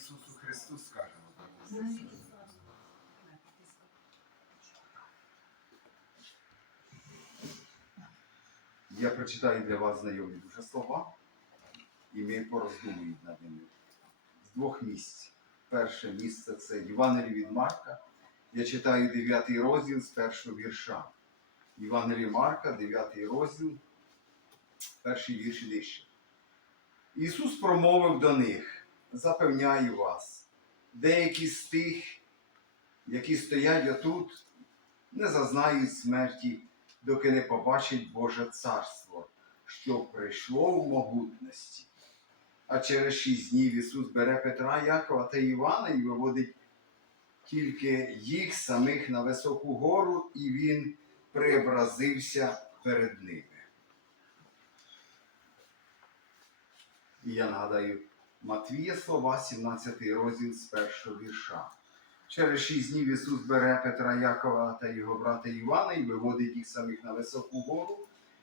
Ісусу Христу скажемо. Я прочитаю для вас знайомі дуже слова, і ми пороздумуємо над ними. З двох місць. Перше місце це Євангеліє від Марка. Я читаю 9 розділ з першого вірша. Євангеліє Марка, 9 розділ, перший вірш і. Ісус промовив до них: запевняю вас, деякі з тих, які стоять отут, не зазнають смерті, доки не побачать Боже царство, що прийшло в могутності. А через шість днів Ісус бере Петра, Якова та Івана і виводить тільки їх самих на високу гору, і Він преобразився перед ними. І я нагадаю Матвія слова, 17 розділ з першого вірша. Через шість днів Ісус бере Петра Якова та його брата Івана і виводить їх самих на високу гору.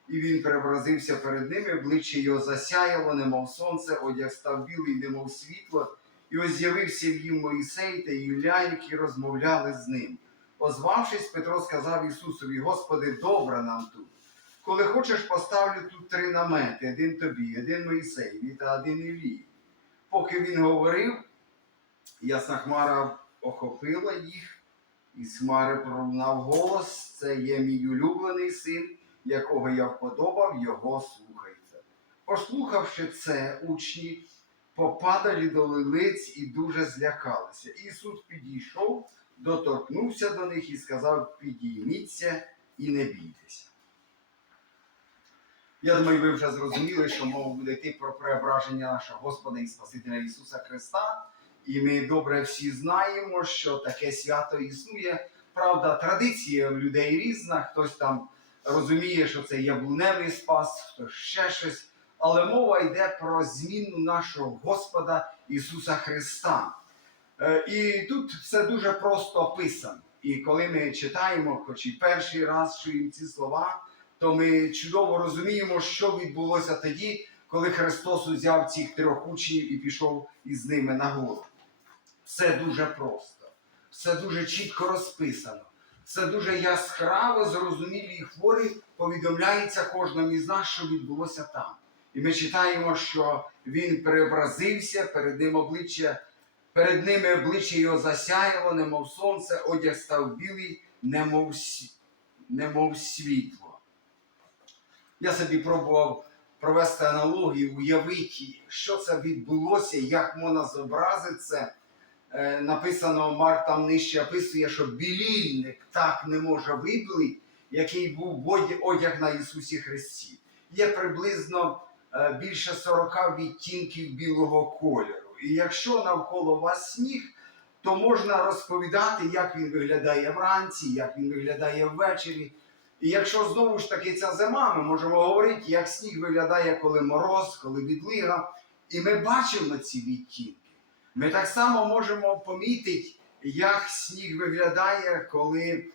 І він преобразився перед ними, обличчя його засяяло, немов сонце, одяг став білий, немов світло, і ось з'явився їм Моїсей та Ілля, які розмовляли з ним. Озвавшись, Петро сказав Ісусові: Господи, добре нам тут. Коли хочеш, поставлю тут три намети: один тобі, один Моїсеєві та один Іллі. Поки він говорив, ясна хмара охопила їх, і з хмари пролунав голос: Це є мій улюблений син, якого я вподобав, його слухайте. Послухавши це, учні попадали до лилиць і дуже злякалися. Ісус підійшов, доторкнувся до них і сказав: Підійміться і не бійтеся. Я думаю, ви вже зрозуміли, що мова буде йти про преображення нашого Господа і Спасителя Ісуса Христа. І ми добре всі знаємо, що таке свято існує. Правда, традиція в людей різна, хтось там розуміє, що це яблуневий спас, хтось ще щось. Але мова йде про зміну нашого Господа Ісуса Христа. Е, І тут все дуже просто описано. І коли ми читаємо, хоч і перший раз чуємо ці слова, то ми чудово розуміємо, що відбулося тоді, коли Христос узяв цих трьох учнів і пішов із ними на гору. Все дуже просто, все дуже чітко розписано, все дуже яскраво, зрозумілі і хворі повідомляється кожному із нас, що відбулося там. І ми читаємо, що він преобразився, перед ним обличчя, перед ними обличчя його засяяло, немов сонце, одяг став білий, немов, немов світло. Я собі пробував провести аналогію, уявити, що це відбулося, як можна зобразити це. Е, написано, Марк там нижче описує, що білільник так не може вибілити, який був в одяг на Ісусі Христі. Є приблизно е, більше 40 відтінків білого кольору. І якщо навколо вас сніг, то можна розповідати, як він виглядає вранці, як він виглядає ввечері. І якщо знову ж таки ця зима, ми можемо говорити, як сніг виглядає, коли мороз, коли відлига. І ми бачимо ці відтінки. Ми так само можемо помітити, як сніг виглядає, коли,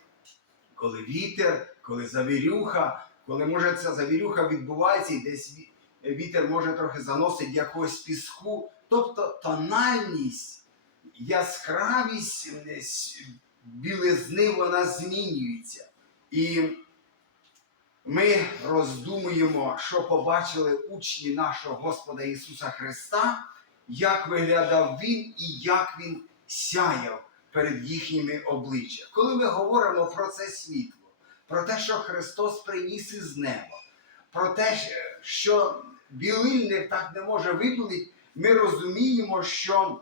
коли вітер, коли завірюха, коли може ця завірюха відбувається і десь вітер може трохи заносити якогось піску. Тобто тональність, яскравість білизни вона змінюється. І ми роздумуємо, що побачили учні нашого Господа Ісуса Христа, як виглядав Він і як Він сяяв перед їхніми обличчями. Коли ми говоримо про це світло, про те, що Христос приніс із неба, про те, що білильник так не може вибілити, ми розуміємо, що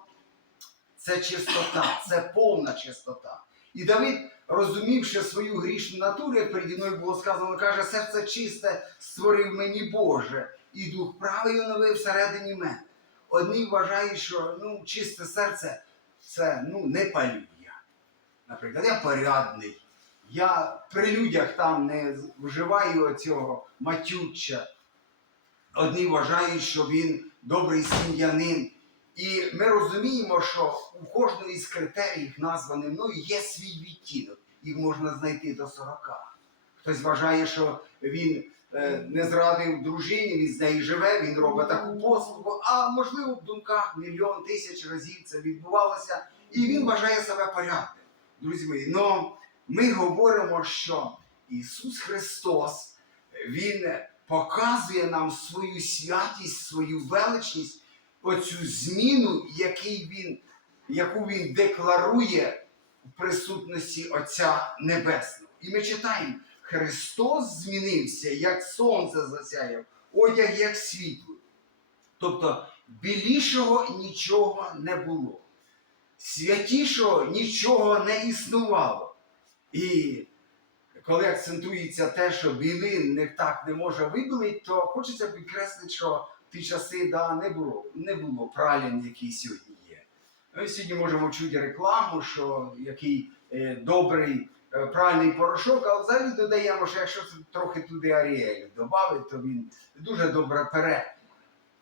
це чистота, це повна чистота. І Давид, розумівши свою грішну натуру, як переді мною було сказано, каже, серце чисте створив мені Боже, і дух правий оновив всередині мене. Одні вважають, що ну, чисте серце це ну, не палю я. Наприклад, я порядний, я при людях там не вживаю цього матюччя. Одні вважають, що він добрий сім'янин. І ми розуміємо, що у кожного із критеріїв, названих мною, є свій відтінок. Їх можна знайти до 40. Хтось вважає, що він е, не зрадив дружині, він з нею живе, він робить таку послугу. А можливо, в думках мільйон тисяч разів це відбувалося, і він вважає себе порядним. Друзі мої, но ми говоримо, що Ісус Христос, Він показує нам свою святість, свою величність, оцю зміну, який він, яку Він декларує в присутності Отця Небесного. І ми читаємо, Христос змінився, як сонце засяяв, одяг як світло. Тобто білішого нічого не було, святішого нічого не існувало. І коли акцентується те, що білин не так не може вибілити, то хочеться підкреслити, що ті часи да, не було, не було пралін, які сьогодні є. Ми сьогодні можемо чути рекламу, що який е, добрий е, пральний порошок, а взагалі додаємо, що якщо трохи туди аріелю додати, то він дуже добре пере.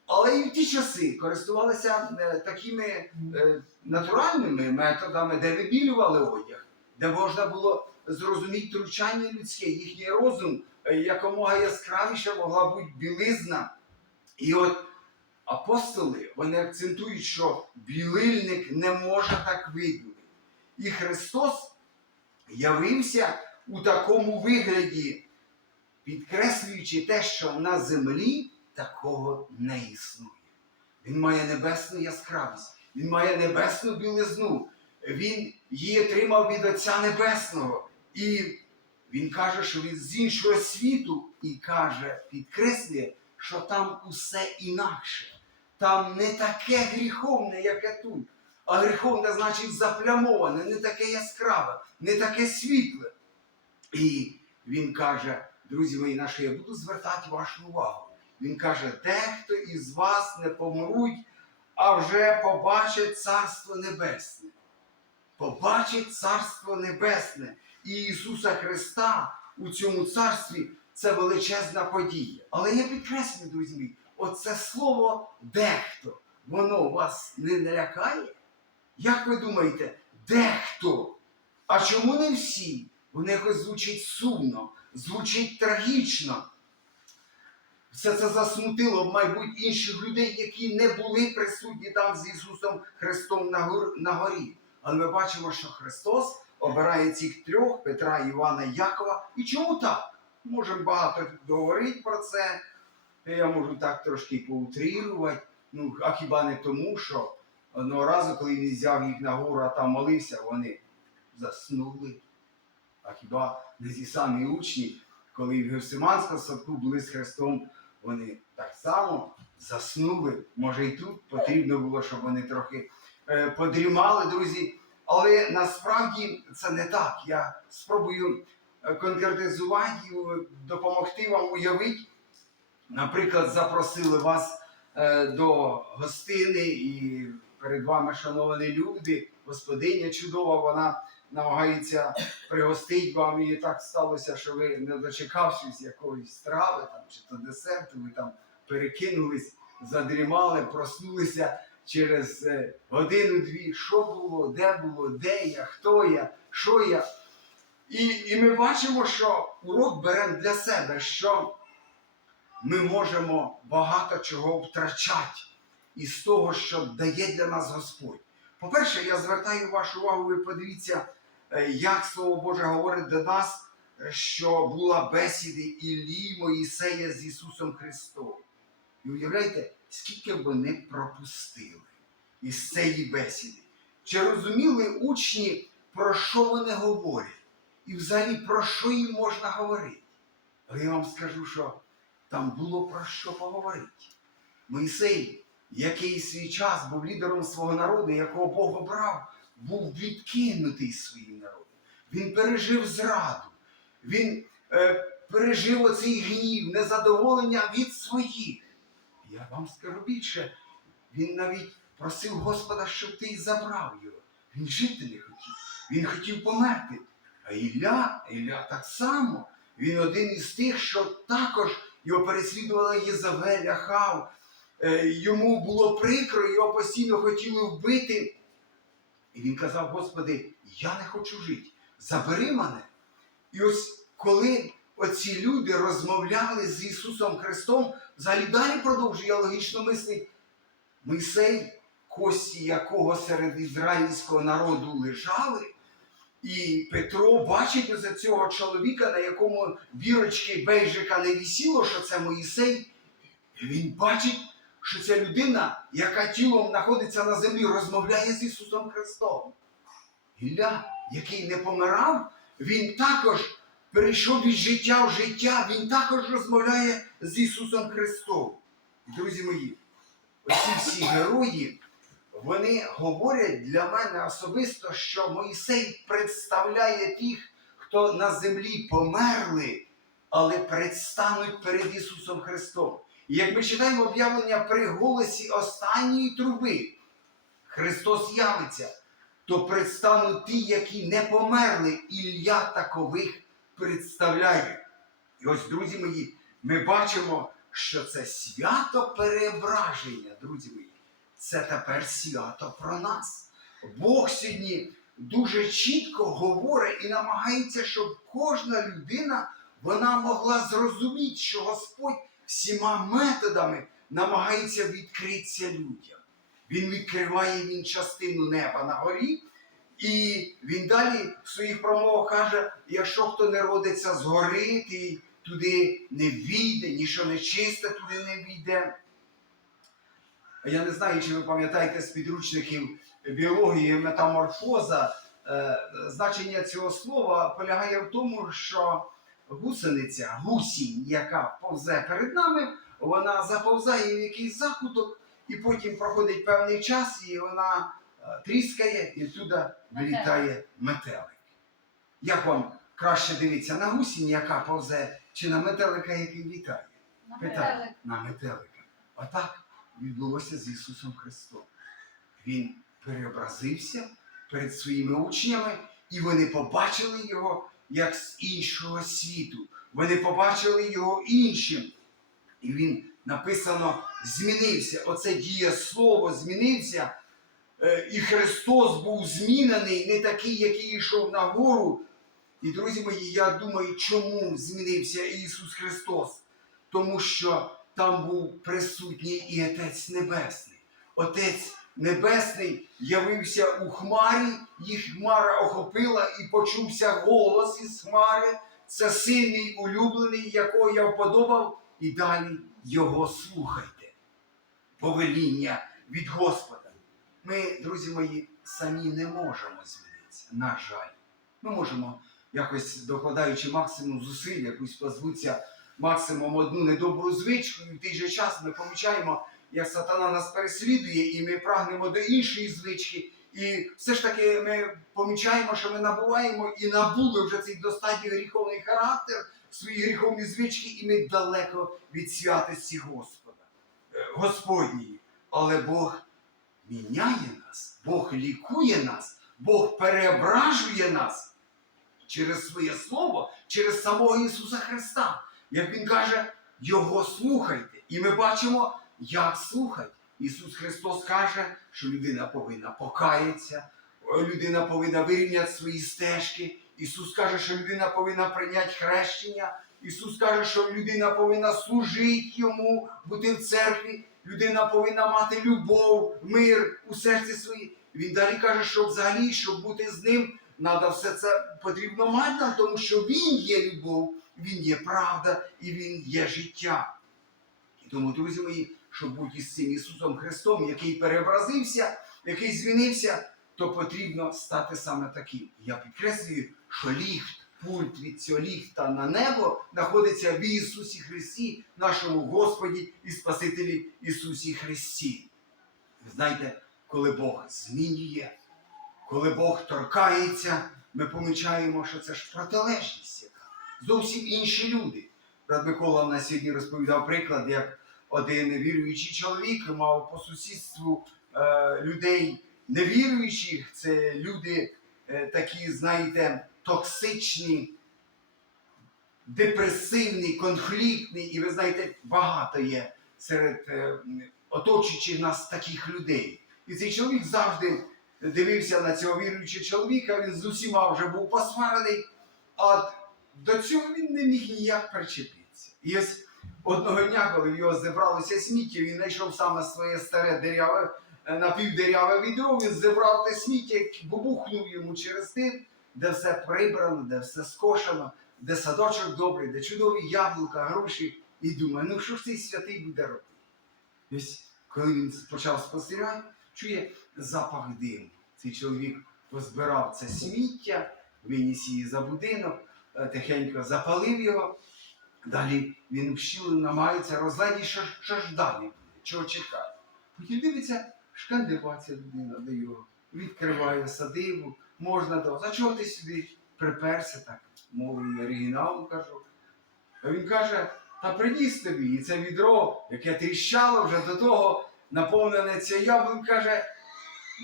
Але і в ті часи користувалися е, такими е, натуральними методами, де вибілювали одяг, де можна було зрозуміти втручання людське, їхній розум е, якомога яскравіше могла бути білизна. І от апостоли вони акцентують, що білильник не може так виділити. І Христос явився у такому вигляді, підкреслюючи те, що на землі такого не існує. Він має небесну яскравість, він має небесну білизну, він її отримав від Отця Небесного. І він каже, що він з іншого світу, і каже, підкреслює, що там усе інакше. Там не таке гріховне, яке тут. А гріховне значить заплямоване, не таке яскраве, не таке світле. І він каже, друзі мої, на що я буду звертати вашу увагу. Він каже, дехто із вас не помруть, а вже побачить Царство Небесне. Побачить Царство Небесне і Ісуса Христа у цьому царстві це величезна подія. Але я підкреслюю, друзі мої, оце слово дехто, воно вас не налякає? Як ви думаєте, дехто? А чому не всі? Воно якось звучить сумно, звучить трагічно. Все це засмутило, мабуть, інших людей, які не були присутні там з Ісусом Христом на, гор, на горі. Але ми бачимо, що Христос обирає цих трьох Петра, Івана, Якова. І чому так? Можемо багато говорити про це. Я можу так трошки поутрірувати. Ну, а хіба не тому, що одного разу, коли він взяв їх на гору, а там молився, вони заснули. А хіба не ті самі учні, коли в Гевсиманському садку були з Христом, вони так само заснули. Може і тут потрібно було, щоб вони трохи е, подрімали, друзі. Але насправді це не так. Я спробую конкретизувати допомогти вам уявити. Наприклад, запросили вас е, до гостини, і перед вами, шановані люди, господиня чудова, вона намагається пригостити вам, і так сталося, що ви, не дочекавшись якоїсь страви там, чи то десерту, ви там перекинулись, задрімали, проснулися через е, годину-дві, що було, де було, де я, хто я, що я. І, і ми бачимо, що урок беремо для себе, що ми можемо багато чого втрачати із того, що дає для нас Господь. По-перше, я звертаю вашу увагу, ви подивіться, е, як Слово Боже говорить до нас, е, що була бесіда Іллі Моїсея з Ісусом Христом. І уявляєте, скільки вони пропустили із цієї бесіди. Чи розуміли учні, про що вони говорять? І взагалі про що їм можна говорити? Але я вам скажу, що там було про що поговорити. Моїсей, який свій час був лідером свого народу, якого Бог обрав, був відкинутий своїм народом. Він пережив зраду, він е, пережив оцей гнів, незадоволення від своїх. Я вам скажу більше, він навіть просив Господа, щоб ти забрав його. Він жити не хотів, він хотів померти. А Ілля, Ілля так само, він один із тих, що також його переслідувала Єзавель, Ахав. Е, Йому було прикро, його постійно хотіли вбити. І він казав, Господи, я не хочу жити, забери мене. І ось коли оці люди розмовляли з Ісусом Христом, взагалі далі продовжує логічно мислити. Мойсей, кості якого серед ізраїльського народу лежали, і Петро бачить за цього чоловіка, на якому бірочки бейжика не вісіло, що це Моїсей. І він бачить, що ця людина, яка тілом знаходиться на землі, розмовляє з Ісусом Христом. Ілля, який не помирав, він також перейшов від життя в життя, він також розмовляє з Ісусом Христом. Друзі мої, оці всі герої, вони говорять для мене особисто, що Мойсей представляє тих, хто на землі померли, але предстануть перед Ісусом Христом. І як ми читаємо об'явлення при голосі останньої труби, Христос явиться, то предстануть ті, які не померли, Ілля такових представляє. І ось, друзі мої, ми бачимо, що це свято переображення, друзі мої. Це тепер свято про нас. Бог сьогодні дуже чітко говорить і намагається, щоб кожна людина вона могла зрозуміти, що Господь всіма методами намагається відкритися людям. Він відкриває він частину неба на горі, і він далі в своїх промовах каже: якщо хто не родиться згори, ти туди не війде, ніщо нечисте туди не війде. Я не знаю, чи ви пам'ятаєте з підручників біології метаморфоза. Е, Значення цього слова полягає в тому, що гусениця, гусінь, яка повзе перед нами, вона заповзає в якийсь закуток, і потім проходить певний час, і вона е, тріскає, і туди вилітає метелик. Як вам краще дивитися на гусінь, яка повзе, чи на метелика, який літає? На метелика. Отак відбулося з Ісусом Христом. Він переобразився перед своїми учнями, і вони побачили його як з іншого світу. Вони побачили його іншим. І він написано змінився. Оце дієслово змінився. Е, І Христос був змінений, не такий, який йшов на гору. І, друзі мої, я думаю, чому змінився Ісус Христос? Тому що там був присутній і Отець Небесний. Отець Небесний явився у хмарі, їх хмара охопила і почувся голос із хмари. Це син мій улюблений, якого я вподобав, і далі його слухайте. Повеління від Господа. Ми, друзі мої, самі не можемо змінитися. На жаль. Ми можемо, якось докладаючи максимум зусиль, якусь позбутися максимум одну недобру звичку, і в той же час ми помічаємо, як сатана нас переслідує, і ми прагнемо до іншої звички. І все ж таки ми помічаємо, що ми набуваємо і набули вже цей достатньо гріховний характер, свої гріховні звички, і ми далеко від святості Господа, е, Але Бог міняє нас, Бог лікує нас, Бог переображує нас через своє Слово, через самого Ісуса Христа. Як Він каже, Його слухайте. І ми бачимо, як слухати. Ісус Христос каже, що людина повинна покаятися, людина повинна вирівняти свої стежки. Ісус каже, що людина повинна прийняти хрещення. Ісус каже, що людина повинна служити йому, бути в церкві. Людина повинна мати любов, мир у серці своїй. Він далі каже, що взагалі, щоб бути з ним, треба все це потрібно мати тому що Він є любов, Він є правда і Він є життя. І тому, друзі мої, щоб бути із цим Ісусом Христом, який переобразився, який змінився, то потрібно стати саме таким. Я підкреслюю, що ліфт, пульт від цього ліфта на небо знаходиться в Ісусі Христі, нашому Господі і Спасителі Ісусі Христі. Ви знаєте, коли Бог змінює, коли Бог торкається, ми помічаємо, що це ж протилежність. Зовсім інші люди. Брат Микола на сьогодні розповідав приклад, як один віруючий чоловік мав по сусідству е, людей невіруючих. Це люди е, такі, знаєте, токсичні, депресивні, конфліктні, і ви знаєте, багато є серед е, оточуючих нас таких людей. І цей чоловік завжди дивився на цього віруючого чоловіка, він з усіма вже був посварений, а до цього він не міг ніяк причепитися. І ось одного дня, коли в його зібралося сміття, він знайшов саме своє старе деряве, напівдеряве відро, він зібрав те сміття, бубухнув йому через тин, де все прибрано, де все скошено, де садочок добрий, де чудові яблука, груші. І думає, ну що ж цей святий буде робити? Ось коли він почав спостерігати, чує запах диму. Цей чоловік позбирав це сміття, виніс її за будинок, тихенько запалив його. Далі він вщіло намагається розглядіти, що, що ж далі буде, чого чекати. Потім дивиться, шкандибація людина до його. Відкриває садибу, можна до. За чого ти сюди приперся так? Мовою оригіналу кажу. А він каже, та приніс тобі, і це відро, яке тріщало вже до того, наповнене це яблук, каже,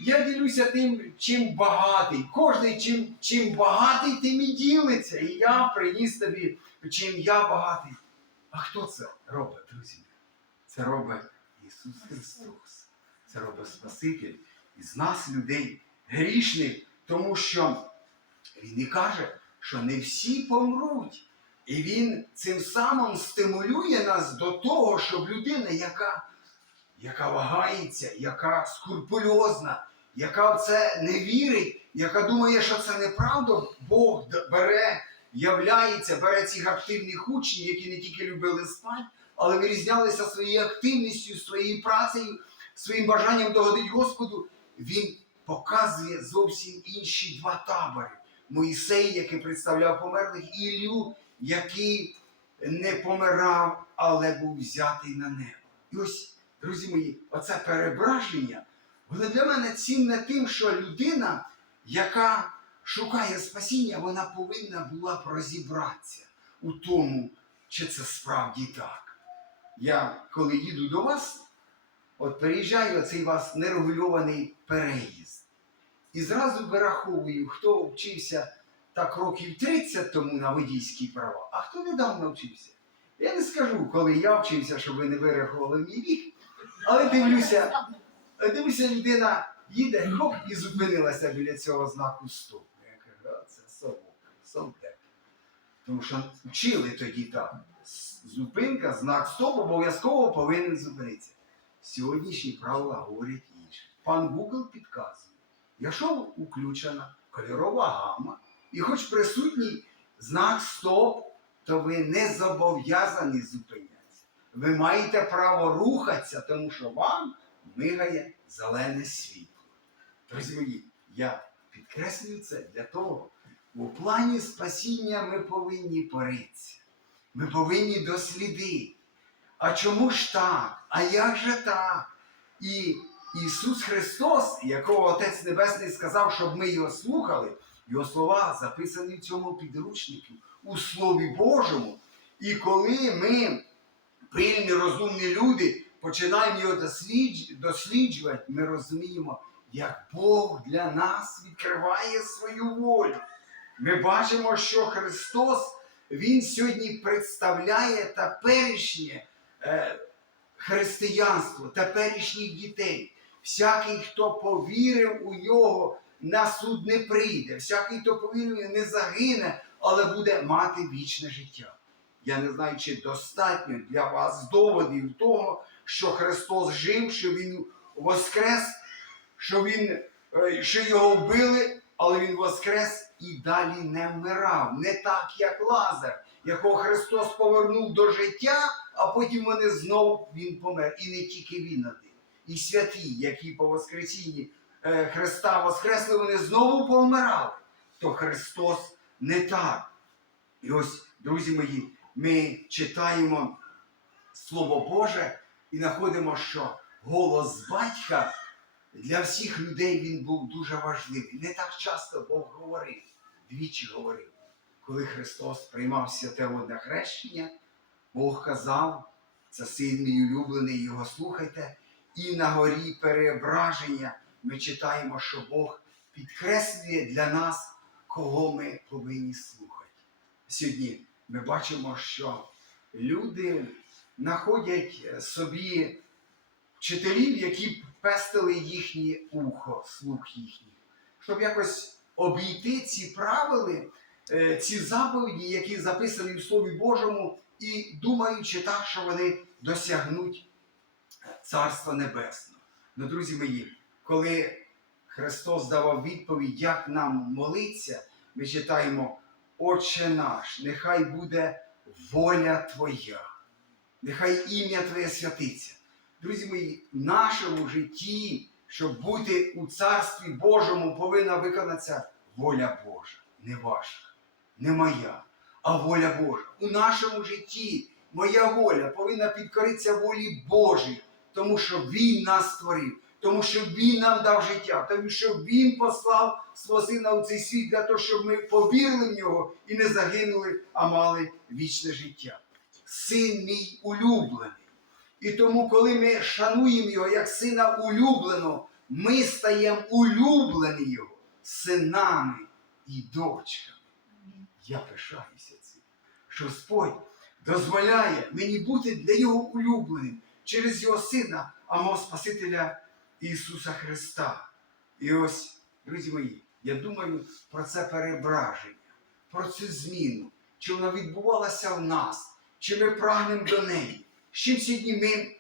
я ділюся тим, чим багатий. Кожний чим, чим багатий, тим і ділиться. І я приніс тобі, чим я багатий. А хто це робить, друзі? Це робить Ісус Христос. Це робить Спаситель із нас, людей, грішних, тому що Він і каже, що не всі помруть. І він цим самим стимулює нас до того, щоб людина, яка, яка вагається, яка скрупульозна, яка в це не вірить, яка думає, що це неправда, Бог бере, являється, бере цих активних учнів, які не тільки любили спати, але вирізнялися своєю активністю, своєю працею, своїм бажанням догодити Господу. Він показує зовсім інші два табори. Моїсей, який представляв померлих, і Ілю, який не помирав, але був взятий на небо. І ось, друзі мої, оце перебраження, воно для мене цінне тим, що людина, яка шукає спасіння, вона повинна була б розібратися у тому, чи це справді так. Я, коли їду до вас, от переїжджаю оцей вас нерегульований переїзд. І зразу вираховую, хто вчився так років 30 тому на водійські права, а хто недавно вчився. Я не скажу, коли я вчився, щоб ви не вирахували мій вік, але дивлюся, дивлюся, людина їде, хоп, і зупинилася біля цього знаку стоп. Я кажу, це совок, совдек. Тому що вчили тоді так. Зупинка, знак стоп обов'язково повинен зупинитися. Сьогоднішні правила говорять інше. Пан Google підказує, якщо включена кольорова гама, і хоч присутній знак стоп, то ви не зобов'язані зупинятися. Ви маєте право рухатися, тому що вам мигає зелене світло. Друзі мої, я підкреслюю це для того, у плані спасіння ми повинні поритися. Ми повинні дослідити. А чому ж так? А як же так? І Ісус Христос, якого Отець Небесний сказав, щоб ми його слухали, його слова записані в цьому підручнику, у Слові Божому. І коли ми, пильні, розумні люди, починаємо його досліджувати, ми розуміємо, як Бог для нас відкриває свою волю. Ми бачимо, що Христос Він сьогодні представляє теперішнє е, християнство, теперішніх дітей. Всякий, хто повірив у нього, на суд не прийде. Всякий, хто повірив, не загине, але буде мати вічне життя. Я не знаю, чи достатньо для вас доводів того, що Христос жив, що Він воскрес, що, він, е, що його вбили, але Він воскрес і далі не вмирав. Не так, як Лазар, якого Христос повернув до життя, а потім вони знову він помер. І не тільки він один. І святі, які по Воскресінні е, Христа воскресли, вони знову повмирали. То Христос не так. І ось, друзі мої, ми читаємо Слово Боже і знаходимо, що голос батька для всіх людей він був дуже важливий. Не так часто Бог говорив, двічі говорив. Коли Христос приймав святе водне хрещення, Бог казав, це син мій улюблений, його слухайте. І на горі переображення ми читаємо, що Бог підкреслює для нас, кого ми повинні слухати. Сьогодні ми бачимо, що люди знаходять собі вчителів, які пестили їхнє ухо, слух їхній. Щоб якось обійти ці правила, е, ці заповіді, які записані в Слові Божому, і думаючи так, що вони досягнуть Царства Небесного. Ну, друзі мої, коли Христос давав відповідь, як нам молиться, ми читаємо Отче наш, нехай буде воля Твоя, нехай ім'я Твоє святиться. Друзі мої, в нашому житті, щоб бути у Царстві Божому, повинна виконатися воля Божа, не ваша, не моя, а воля Божа. У нашому житті моя воля повинна підкоритися волі Божій, тому що Він нас створив, тому що Він нам дав життя, тому що Він послав свого сина у цей світ для того, щоб ми повірили в нього і не загинули, а мали вічне життя. Син мій улюблений. І тому, коли ми шануємо його як сина улюбленого, ми стаємо улюблені його синами і дочками. Я пишаюся цим, що Господь дозволяє мені бути для його улюбленим через його сина, а мого Спасителя Ісуса Христа. І ось, друзі мої, я думаю про це перебраження, про цю зміну, чи вона відбувалася в нас, чи ми прагнемо до неї. З чим сьогодні ми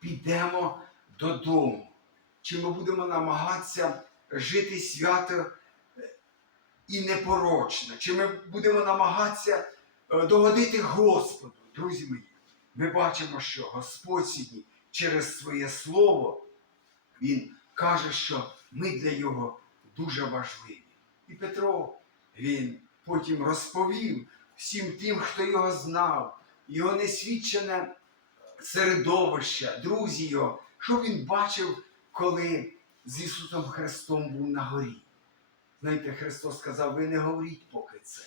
підемо додому? Чи ми будемо намагатися жити свято е, і непорочно? Чи ми будемо намагатися е, догодити Господу? Друзі мої, ми бачимо, що Господь сьогодні через своє слово Він каже, що ми для Його дуже важливі. І Петро він потім розповів всім тим, хто його знав, його несвідчене середовище, друзі його, що він бачив, коли з Ісусом Христом був на горі. Знаєте, Христос сказав, ви не говоріть поки це.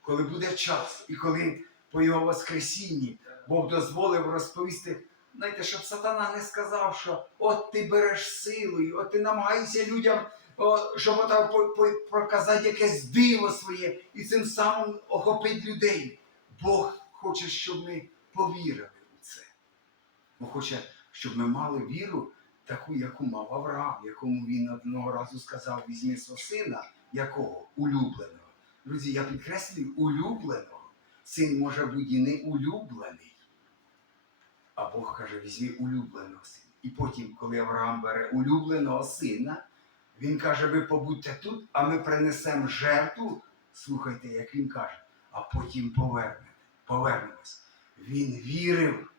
Коли буде час, і коли по Його Воскресінні Бог дозволив розповісти, знаєте, щоб сатана не сказав, що от ти береш силою, от ти намагаєшся людям, о, щоб отак по- по- показати якесь диво своє і цим самим охопити людей. Бог хоче, щоб ми повірили у це. Бог хоче, щоб ми мали віру таку, яку мав Авраам, якому він одного разу сказав, візьми свого сина, якого? Улюбленого. Друзі, я підкреслюю, улюбленого. Син може бути не улюблений. А Бог каже, візьми улюбленого сина. І потім, коли Авраам бере улюбленого сина, він каже, ви побудьте тут, а ми принесемо жертву. Слухайте, як він каже, а потім повернете, повернемось. Він вірив,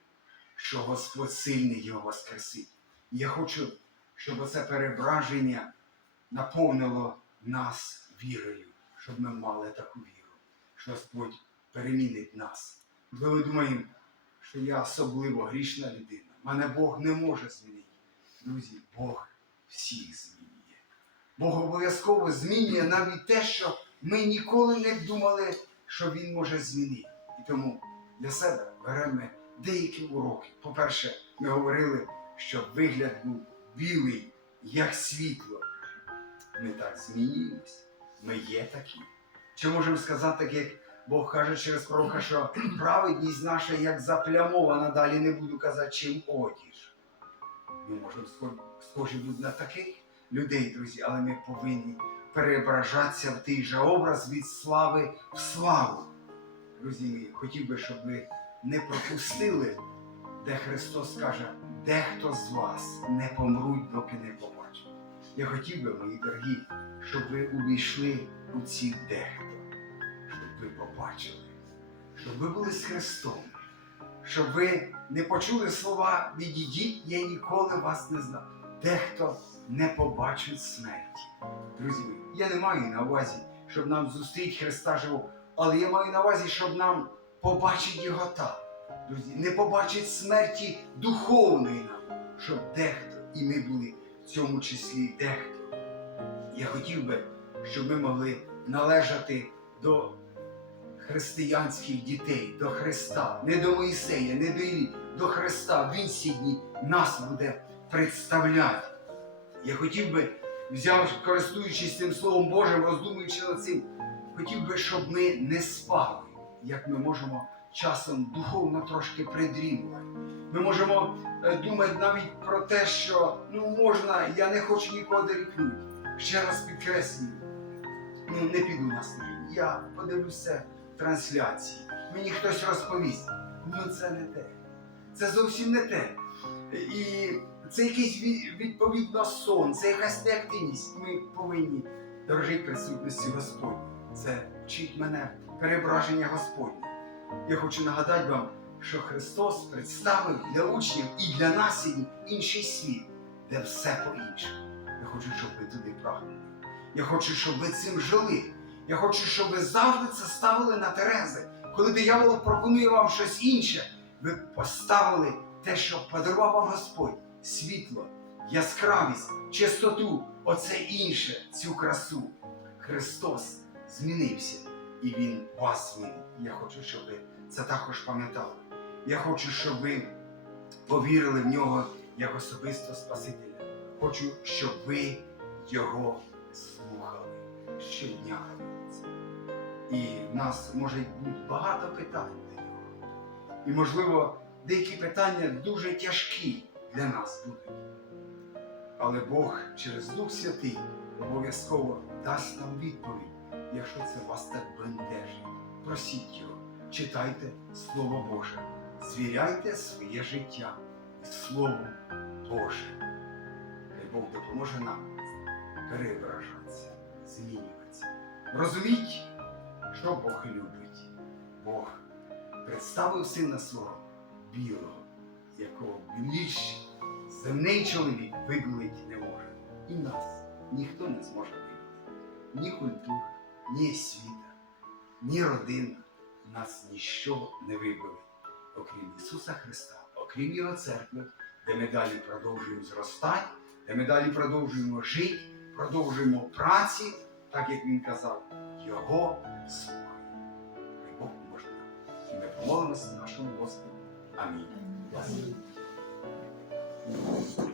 що Господь сильний його воскресить. І Я хочу, щоб оце перебраження наповнило нас вірою, щоб ми мали таку віру, що Господь перемінить нас. Можливо, думаємо, що я особливо грішна людина. Мене Бог не може змінити. Друзі, Бог всіх змінює. Бог обов'язково змінює навіть те, що ми ніколи не думали, що Він може змінити. І тому для себе беремо деякі уроки. По-перше, ми говорили, що вигляд був білий, як світло. Ми так змінюємось, ми є такі. Чи можемо сказати, так як Бог каже через пророка, що праведність наша як заплямована, далі не буду казати, чим одіж. Ми можемо схожі бути на таких людей, друзі, але ми повинні переображатися в той же образ від слави в славу. Друзі мої, хотів би, щоб ви не пропустили, де Христос каже, дехто з вас не помруть, доки не побачать. Я хотів би, мої дорогі, щоб ви увійшли у ці дехто, побачили, щоб ви були з Христом, щоб ви не почули слова відійдіть, я ніколи вас не знав. Дехто не побачить смерті. Друзі, я не маю на увазі, щоб нам зустріти Христа живого, але я маю на увазі, щоб нам побачити його так. Друзі, не побачить смерті духовної нам, щоб дехто, і ми були в цьому числі дехто. Я хотів би, щоб ми могли належати до християнських дітей, до Христа, не до Моїсея, не до Іллі, до Христа. Він сьогодні нас буде представляти. Я хотів би, взяв, користуючись цим Словом Божим, роздумуючи над цим, хотів би, щоб ми не спали, як ми можемо часом духовно трошки придрімувати. Ми можемо е, думати навіть про те, що ну можна, я не хочу нікого дорікнути. Ще раз підкреслюю, ну не піду на служіння. я подивлюся трансляції, мені хтось розповість. Ну це не те. Це зовсім не те. І це якийсь ві- відповідно сон, це якась неактивність. Ми повинні дорожити присутністю Господні. Це вчить мене переображення Господнє. Я хочу нагадати вам, що Христос представив для учнів і для нас сьогодні інший світ, де все по-іншому. Я хочу, щоб ви туди прагнули. Я хочу, щоб ви цим жили. Я хочу, щоб ви завжди це ставили на Терези. Коли диявол пропонує вам щось інше, ви поставили те, що подарував вам Господь: світло, яскравість, чистоту, оце інше, цю красу. Христос змінився, і Він вас змінив. Я хочу, щоб ви це також пам'ятали. Я хочу, щоб ви повірили в нього як особисто Спасителя. Хочу, щоб ви його слухали щодня. І в нас може бути багато питань до нього. І, можливо, деякі питання дуже тяжкі для нас будуть. Але Бог через Дух Святий обов'язково дасть нам відповідь, якщо це вас так бентежить. Просіть його, читайте Слово Боже, звіряйте своє життя Словом Божим. Хай Бог допоможе нам перевражатися, змінюватися. Розуміть, що Бог любить. Бог представив сина свого білого, якого більш земний чоловік вибілити не може. І нас ніхто не зможе вибілити. Ні культура, ні освіта, ні родина нас ніщо не вибили, окрім Ісуса Христа, окрім Його церкви, де ми далі продовжуємо зростати, де ми далі продовжуємо жити, продовжуємо праці, так як він казав, Його слухає. Хай Бог можна. І ми помолимося нашому Господу. Амінь. Амінь. Амінь.